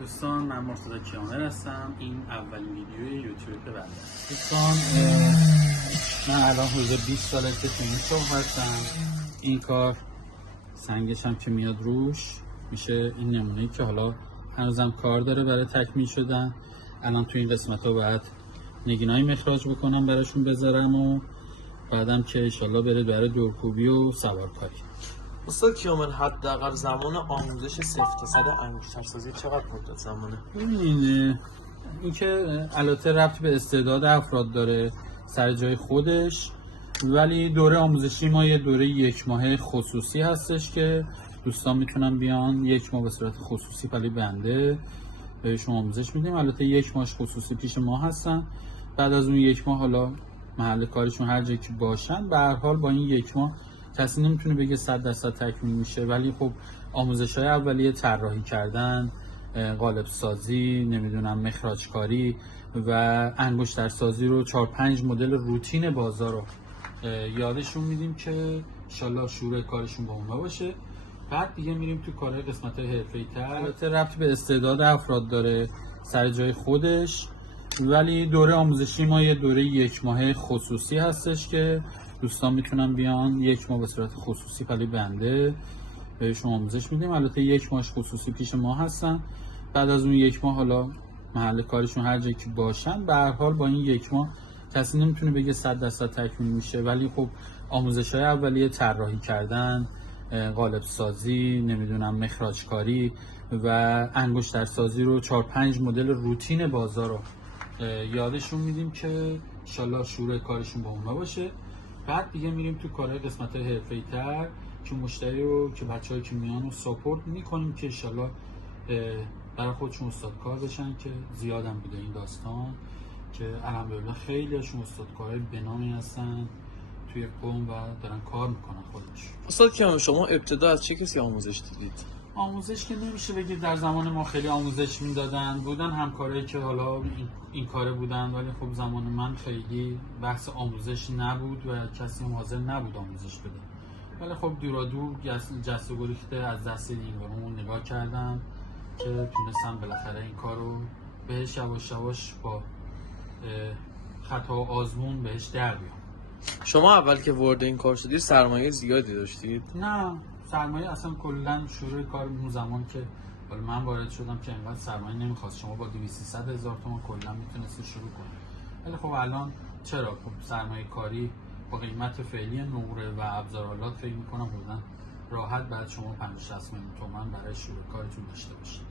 دوستان، من مرتضی کیامر هستم. این اولین ویدیوی یوتیوب بنده است. دوستان، من الان حدود 20 ساله که تو این شغل هستم. این کار سنگش هم که میاد روش میشه این نمونه‌ای که حالا هنوزم کار داره برای تکمیل شدن. الان تو این قسمت ها باید نگینای مخراج بکنم براشون بذارم و بعدم که انشالله بره برای دورکوبی و سوارکاری. استاد کیامر، حداقل زمان آموزش 0 تا 100 انگشترسازی چقدر مدت زمانه؟ این که البته ربط به استعداد افراد داره سر جای خودش، ولی دوره آموزشی ما یه دوره 1 ماهه خصوصی هستش که دوستان میتونن بیان 1 ماه به صورت خصوصی ولی بنده بهشون آموزش میدیم. البته 1 ماهش خصوصی پیش ما هستن. بعد از اون 1 ماه حالا محل کارشون هر جایی که باشن، به هر حال با این 1 ماه کسی نمیتونه بگه 100% تکمیل میشه، ولی خب آموزش‌های اولیه طراحی کردن، قالب سازی، نمیدونم مخراج کاری و انگشتر سازی رو 4-5 مدل روتین بازار رو یادشون میدیم که انشالله شروع کارشون با اونها باشه. بعد دیگه میریم تو کارهای قسمت‌های حرفه‌ای‌تر. البته ربط به استعداد افراد داره سر جای خودش، ولی دوره آموزشی ما یه دوره 1 ماهه خصوصی هستش که دوستان میتونن بیان 1 ماه به صورت خصوصی ولی بنده بهشون آموزش میدیم. البته 1 ماهش خصوصی پیش ما هستن. بعد از اون 1 ماه حالا محل کارشون هر جایی که باشن، به هر حال با این 1 ماه کسی نمیتونه بگه 100% تکمیل میشه، ولی خب آموزش‌های اولیه طراحی کردن، قالب سازی، نمیدونم مخراج کاری و انگشتر سازی رو 4-5 مدل روتین بازار رو یادشون میدیم که انشالله شروع کارشون با اونها باشه. بعد دیگه میریم تو کارهای قسمت‌های حرفه‌ای‌تر که مشتری رو که بچه‌هایی که میان رو ساپورت میکنیم که انشالله برای خودشون استادکار بشن، که زیادم بوده این داستان که الحمدلله خیلی‌هاشون استادکارهای بنامی هستن توی قم و دارن کار میکنن خودشون. استاد کیامر، شما ابتدا از چه کسی آموزش دیدید؟ آموزش که نمیشه بگید در زمان ما خیلی آموزش میدادن، بودن همکارایی که حالا این کاره بودن، ولی خب زمان من خیلی بحث آموزش نبود و کسی حاضر نبود آموزش بده. ولی خب دورادور جست و گریخته از دست دیگران نگاه کردم که تونستم بالاخره این کار رو بهش یواش یواش با خطا و آزمون بهش در بیام. شما اول که وارد این کار شدید سرمایه زیادی داشتید؟ نه، سرمایه اصلا کلا شروع کار اون زمان که ولی من وارد شدم که اینقدر سرمایه نمیخواست. شما با 200-300 هزار تومان کلا میتونستی شروع کنید. ولی خب الان چرا؟ خب سرمایه کاری با قیمت فعلی نقره و ابزارالات فکر میکنم بودن راحت بعد شما 50-60 میلیون تومان برای شروع کارتون داشته باشید.